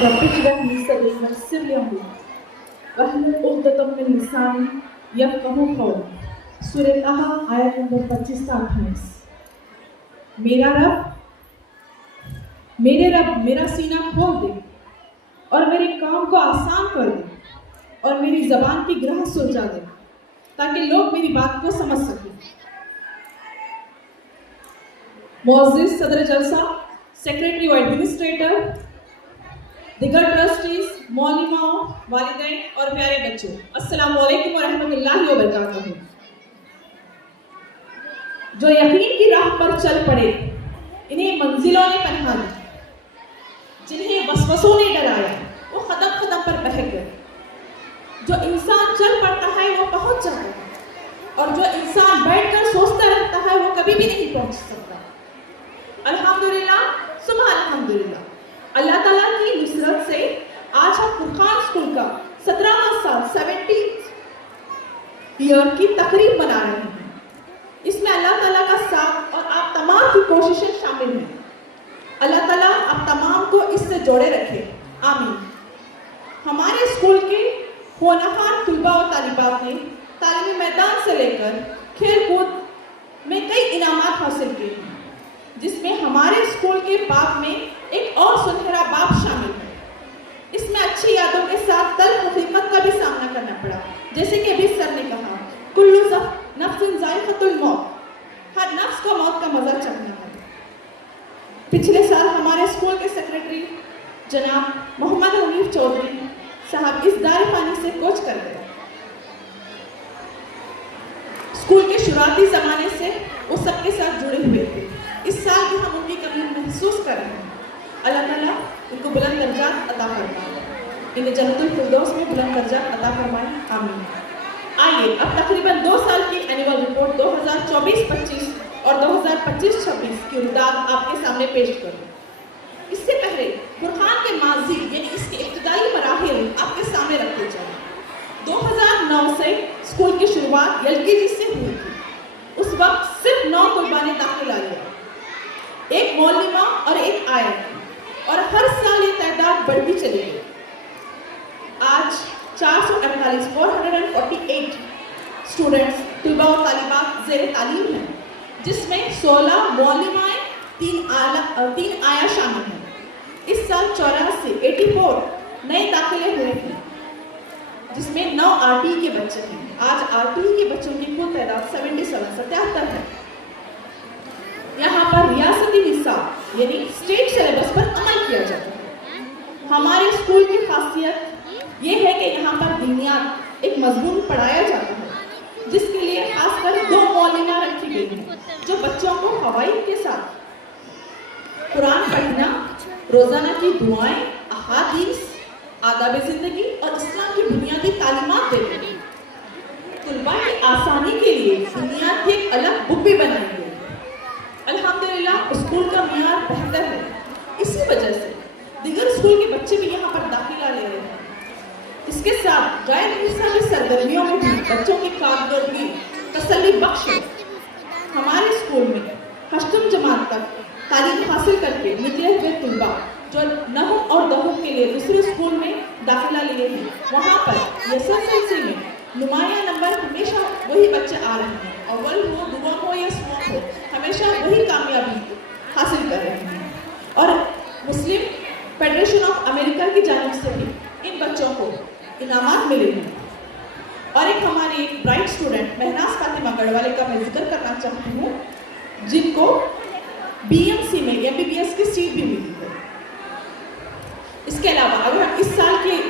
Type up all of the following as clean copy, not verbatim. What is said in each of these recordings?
رب اشرح لي صدري ويسر لي امري واحلل عقدة من لساني یفقہوا قولی. سورہ طٰہٰ آیت نمبر 25 سے 28. میرے رب میرا سینہ کھول دے اور میرے کام کو آسان کر دے اور میری زبان کی گرہ سلجھا دے تاکہ لوگ میری بات کو سمجھ سکیں. معزز صدر جلسہ، سیکریٹری و ایڈمنسٹریٹر، دیگر ٹرسٹیز، معلماؤں، والدین اور پیارے بچوں، السلام علیکم ورحمۃ اللہ وبرکاتہ. جو یقین کی راہ پر چل پڑے انہیں منزلوں نے پناہ دی، جنہیں وسوسوں نے ڈرایا وہ قدم قدم پر بہک گئے. جو انسان چل پڑتا ہے وہ پہنچ جاتا ہے اور جو انسان بیٹھ کر سوچتا رہتا ہے وہ کبھی بھی نہیں پہنچ سکتا. الحمدللہ ثم الحمدللہ، اللہ تعالیٰ کی نصرت سے آج ہم فرقان اسکول کا 17واں سال 70th ایئر کی تقریب منا رہے ہیں. اس میں اللہ تعالیٰ کا ساتھ اور آپ تمام کی کوششیں شامل ہیں. اللہ تعالیٰ آپ تمام کو اس سے جوڑے رکھے، آمین. ہمارے اسکول کے ہونہار طلباء و طالبات نے تعلیمی میدان سے لے کر کھیل کود میں کئی انعامات حاصل کیے ہیں، جس میں ہمارے اسکول کے باب میں ایک اور سنہرا باب شامل ہے. اس میں اچھی یادوں کے ساتھ تلخ حقیقت کا بھی سامنا کرنا پڑا، جیسے کہ ابھی سر نے کہا کل نفس ذائقۃ الموت، ہر نفس کو موت کا مزہ چکھنا ہے. پچھلے سال ہمارے اسکول کے سیکریٹری جناب محمد حنیف چودھری صاحب اس دار فانی سے کوچ کر گئے. اسکول کے شروعاتی زمانے سے وہ سب کے ساتھ جڑے ہوئے تھے. اس سال بھی ہم ان کی کمی محسوس کر رہے ہیں. اللہ تعالیٰ ان کو بلند درجات عطا فرمائے، انہیں جنت الفردوس میں بلند درجات عطا فرمائے، آمین. آئیے اب تقریباً 2 سال کی اینول رپورٹ 2024-25 اور 2025-26 کی روداد آپ کے سامنے پیش کروں. اس سے پہلے فرقان کے ماضی یعنی اس کے ابتدائی مراحل آپ کے سامنے رکھے جائیں. 2009 سے اسکول کی شروعات LKG سے ہوئی تھی. اس وقت صرف 9 طلباء نے داخلہ لیا، ایک معلمہ اور ایک آیا، اور ہر سال یہ تعداد بڑھتی چلی گئی. آج 448 اسٹوڈنٹس طلباء و طالبات زیر تعلیم ہیں، جس میں 16 معلمائیں، 3 آیا شامل ہیں. اس سال 84 نئے داخلے ہوئے ہیں، جس میں 9 RTE کے بچے ہیں. آج RTE کے بچوں کی کل تعداد 77 ہے. یہاں پر ریاستی نصاب یعنی اسٹیٹ سلیبس پر عمل کیا جاتا ہے. ہمارے اسکول کی خاصیت یہ ہے کہ یہاں پر دینیات ایک مضمون پڑھایا جاتا ہے، جس کے لیے خاص کر 2 معلمہ رکھی گئی ہیں جو بچوں کو فوائد کے ساتھ قرآن پڑھنا، روزانہ کی دعائیں، احادیث، آداب زندگی اور اسلام کی بنیادی تعلیمات دیتے ہیں. طلباء کی آسانی کے لیے بنیاد کی ایک الگ بک بھی بنائی گئی. الحمدللہ اسکول کا معیار بہتر ہے. اسی وجہ سے دیگر اسکول کے بچے بھی یہاں پر داخلہ لے رہے ہیں. اس کے ساتھ غیر نصابی سرگرمیوں میں بھی بچوں کی کارکردگی تسلی بخش ہے. ہمارے اسکول میں 8ویں جماعت تک تعلیم حاصل کر کے نکلے ہوئے طلباء جو 9 اور 10 کے لیے دوسرے اسکول میں داخلہ لیے ہیں، وہاں پر SSLC میں نمایاں نمبر ہمیشہ وہی بچے آ رہے ہیں. اول ہو، دوم ہو یا سوم ہو، ہمیشہ وہی کامیابی حاصل کر رہے ہیں. اور مسلم فیڈریشن آف امریکہ کی جانب سے بھی ان بچوں کو انعامات ملے ہیں. اور ایک ہماری برائٹ اسٹوڈنٹ مہناز فاطمہ گڑھوالے کا میں ذکر کرنا چاہتی ہوں، جن کو BMC میں MBBS کی سیٹ بھی ملی ہے. اس کے علاوہ اگر ہم اس سال کی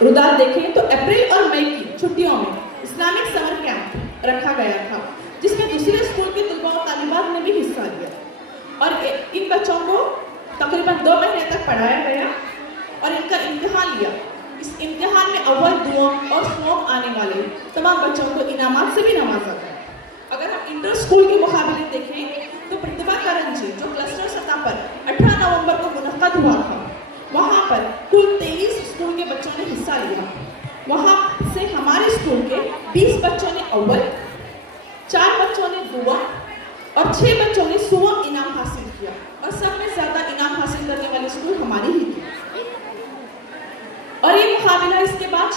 روداد دیکھیں تو اپریل اور مئی کی چھٹیوں میں اسلامک سمر کیمپ رکھا گیا تھا، جس میں دوسرے اسکول کے طلباء و طالبات نے بھی حصہ لیا. اور ان بچوں کو تقریباً 2 مہینے تک پڑھایا گیا اور ان کا امتحان لیا. اس امتحان میں اول، دوم اور سوم آنے والے تمام بچوں کو انعامات سے بھی نوازا گیا. اگر ہم انٹر اسکول کے مقابلے دیکھیں تو پرتبھا کرنجی جو کلسٹر سطح پر 18 نومبر کو منعقد ہوا تھا، وہاں پر کل 23 اسکول کے بچوں نے حصہ لیا. وہاں سے ہمارے اسکول کے 20 بچوں نے اول، 4 بچوں نے دوم اور 6 بچوں نے سوم انعام حاصل کیا. اور سب میں زیادہ انعام حاصل کرنے والے اسکول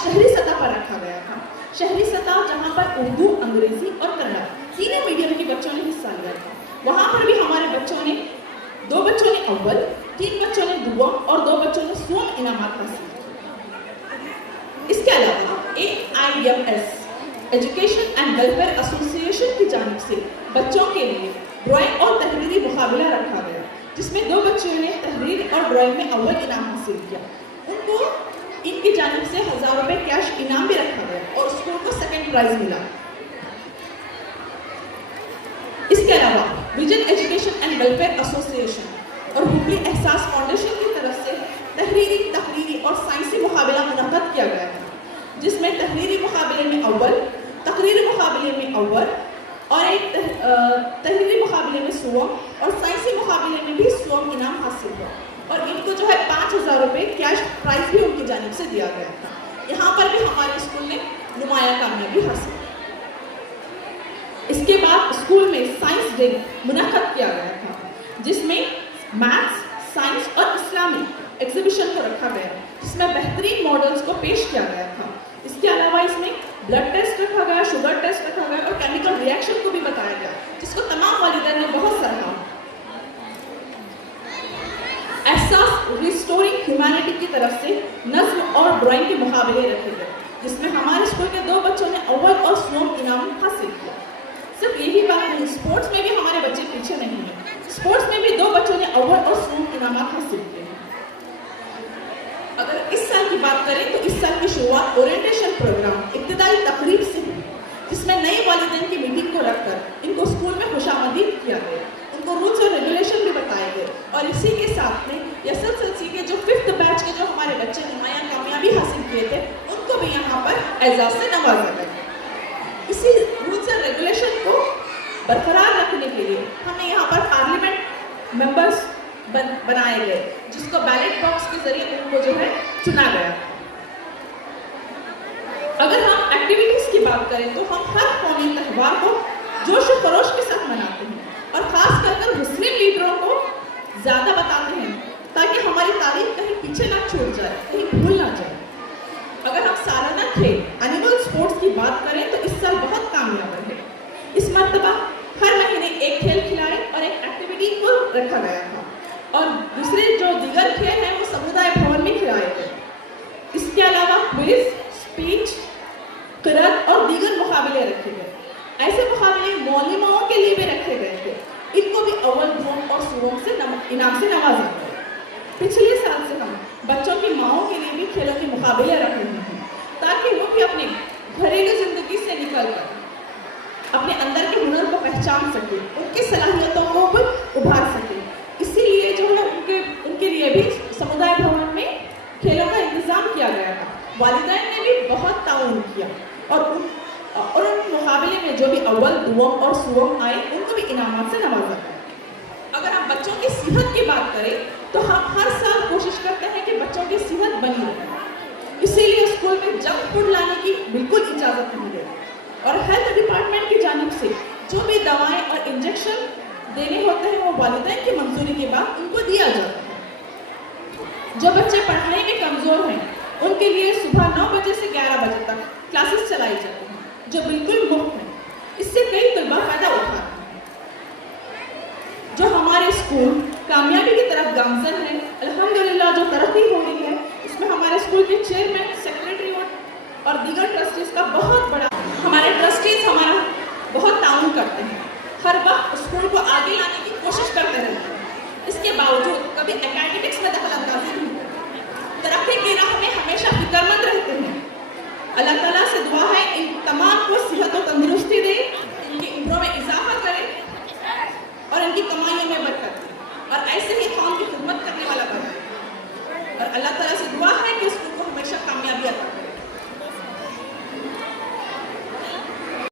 शहरी सतह पर रखा गया था। शहरी सतह जहाँ पर उर्दू, अंग्रेजी और कन्नड़ तीनों मीडियम के बच्चों ने हिस्सा लिया था। वहाँ पर भी हमारे बच्चों ने 2 बच्चों ने अव्वल, 3 बच्चों ने दुआ और 2 बच्चों ने स्वर्ण इनामात हासिल किए। इसके अलावा AIMS education and welfare association की जानिब से बच्चों के लिए ड्राइंग और तहरीरी मुकाबला रखा गया, जिसमें 2 बच्चों ने तहरीर और ड्राइंग में अव्वल इनाम हासिल किया। उनको इनकी जानिब से 1000 रुपये कैश इनाम भी रखा गया और स्कूल को सेकंड प्राइज मिला। इसके अलावा vision education and welfare association और हुबली एहसास फाउंडेशन की तरफ से तकरीरी और साइंसी मुकाबला मुनक्कद किया गया था, जिसमें तहरीरी मुकाबले में अव्वल, तकरीरी मुकाबले में अव्वल और एक तहरीरी मुकाबले में स्वर्ण और साइंसी मुकाबले में भी स्वर्ण इनाम हासिल हुआ और इनको जो है 5000 रुपये कैश प्राइज भी उनकी जानिब से दिया गया था। यहाँ पर भी हमारे स्कूल ने नुमाया कामयाबी हासिल। इसके बाद स्कूल में साइंस डे मुनक्कद किया गया था, जिसमें मैथ्स, साइंस और इस्लामिक एग्जीबिशन को रखा गया, जिसमें बेहतरीन मॉडल्स को पेश किया गया था। इसके अलावा इसमें ब्लड टेस्ट रखा गया, शुगर टेस्ट रखा गया और केमिकल रिएक्शन को भी बताया गया, जिसको तमाम वालिदैन ने बहुत सराहा। एहसास रिस्टोरिंग ह्यूमैनिटी की तरफ से नज्म और ड्राइंग के मुकाबले रखे गए, जिसमें हमारे स्कूल के 2 बच्चों ने अव्वल और स्वर्ण इनाम हासिल किया। सिर्फ यही बात नहीं, स्पोर्ट्स में भी हमारे बच्चे पीछे नहीं हैं। स्पोर्ट्स में भी 2 बच्चों ने अव्वल और स्वर्ण इनाम हासिल किए हैं। अगर इस साल की बात करें तो इस साल की शुरुआत ओरिएंटेशन प्रोग्राम इब्तिदाई तकरीब से हुई, जिसमें नए वालिदैन की मीटिंग को रखकर इनको स्कूल में खुशामदीद किया गया, उनको रूल्स और रेगुलेशन भी बताए गए और इसी के साथ में SSLC के जो 5th बैच के जो हमारे बच्चे नुमाया कामयाबी हासिल किए थे, उनको भी यहाँ पर एजाज से नवाजा गया। इसी रूल्स और रेगुलेशन को बरकरार रखने के लिए हमें यहाँ पर पार्लियामेंट मेंबर्स बनाए गए, जिसको बैलेट बॉक्स के जरिए उनको जो है चुना गया। अगर हम एक्टिविटीज की बात करें तो हम हर कौमी त्यौहार को जोश और खरोश के साथ मनाते हैं और खास कर मुस्लिम लीडरों को ज्यादा बताते हैं, ताकि हमारी तारीख कहीं पीछे ना छूट जाए, कहीं भूल ना जाए। अगर हम सालाना खेल एनिमल स्पोर्ट्स की बात करें तो इस साल बहुत कामयाब रहे। इस मरतबा हर महीने एक खेल खिलाए और एक एक्टिविटी को रखा गया था और दूसरे जो दीगर खेल हैं वो समुदाय भवन में खिलाए गए। इसके अलावा क्विज, स्पीच, क़िराअत और दीगर मुकाबले रखे गए। ऐसे मुकाबले मौलिमाओं के लिए भी रखे गए थे, इनको भी अव्वल, द्वितीय और स्वर्ण से इनाम से नवाजा गया। पिछले साल से हम बच्चों की माओं के लिए भी खेलों के मुकाबले रख रहे हैं, ताकि वो भी अपने घरेलू जिंदगी से निकलकर अपने अंदर के हुनर को पहचान सके, उनकी सलाहियतों को भी उभार सके। इसीलिए जो है उनके लिए भी समुदाय भवन में खेलों का इंतजाम किया गया था। वालिदैन ने भी बहुत ताउन किया और उन मुकाबले में जो भी अव्वल, द्वितीय और स्वर्ण आए, उनको भी इनामात से नवाजा गया। अगर हम बच्चों की सेहत की बात करें तो हम हर साल कोशिश करते हैं कि बच्चों की सेहत बनी रहे। इसीलिए स्कूल में जंक फूड लाने की बिल्कुल इजाज़त नहीं है और हेल्थ डिपार्टमेंट की जानिब से जो भी दवाएं और इंजेक्शन देने होते हैं वो वालिदैन की मंजूरी के बाद उनको दिया जाता है। जो बच्चे पढ़ाई में कमज़ोर हैं उनके लिए सुबह 9 बजे से 11 बजे तक क्लासेस चलाई जाती हैं, जो बिल्कुल मुफ्त हैं। इससे कई तलबा फ़ायदा उठाते हैं। जो हमारे स्कूल कामयाबी की तरफ गामजन है, अल्हम्दुलिल्लाह जो तरक्की हो रही है, इसमें हमारे स्कूल के चेयरमैन, सेक्रेटरी और दीगर ट्रस्टीज़ का बहुत बड़ा, हमारे ट्रस्टीज़ हमारा बहुत ताउन करते हैं, हर वक्त स्कूल को आगे लाने की कोशिश करते रहते हैं। इसके बावजूद कभी एकेडमिक्स में दखल अंदाजी नहीं करते, तरक्की की राह में हमेशा फिक्रमंद रहते हैं। अल्लाह ताला से दुआ है इन तमाम को सेहत